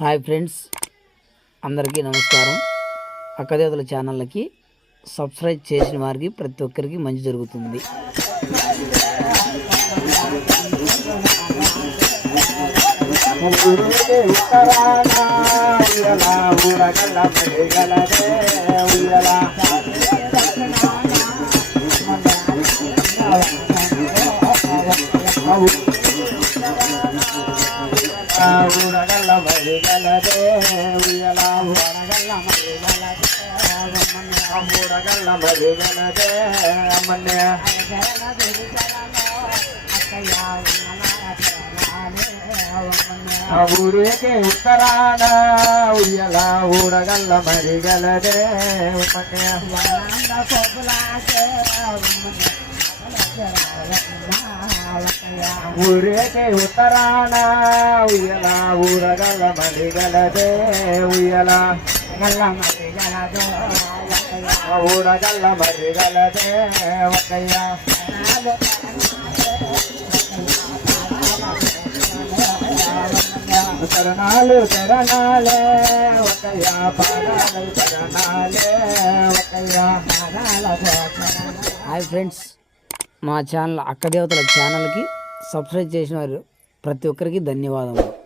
Hi friends అందరికీ నమస్కారం. అక్కదేవతల ఛానళ్ళకి subscribe చేసిన వారికి ప్రతి ఒక్కరికి మంచి జరుగుతుంది. గురువుకి ఉత్తరాన ఉయ్యల ఊరగల్ల పడిగలదే ఉయ్యల ఊరగల్ల పడిగలదే ఉయ్యల ఊరగల్ల పడిగలదే ఊరగల్ల పడిగలదే అమ్మన్య ఆ ఊరికి ఉత్తరాన ఉయ్యల ఊరగల మరిగలదే ఉమ్మన్య ఊరికి ఉత్తరాన ఉయ్యల ఊరగల్ల మరిగలదే ఉయ్యల ఊరగల్ల మరిగలదే ఒకయ్య శరణాలు శరణాలే ఒకయ్య పాదాలు శరణాలే ఒకయ్య హాయ్ ఫ్రెండ్స్ మా ఛానల్ అక్కదేవతల ఛానల్కి సబ్స్క్రైబ్ చేసిన వారు ప్రతి ఒక్కరికి ధన్యవాదములు.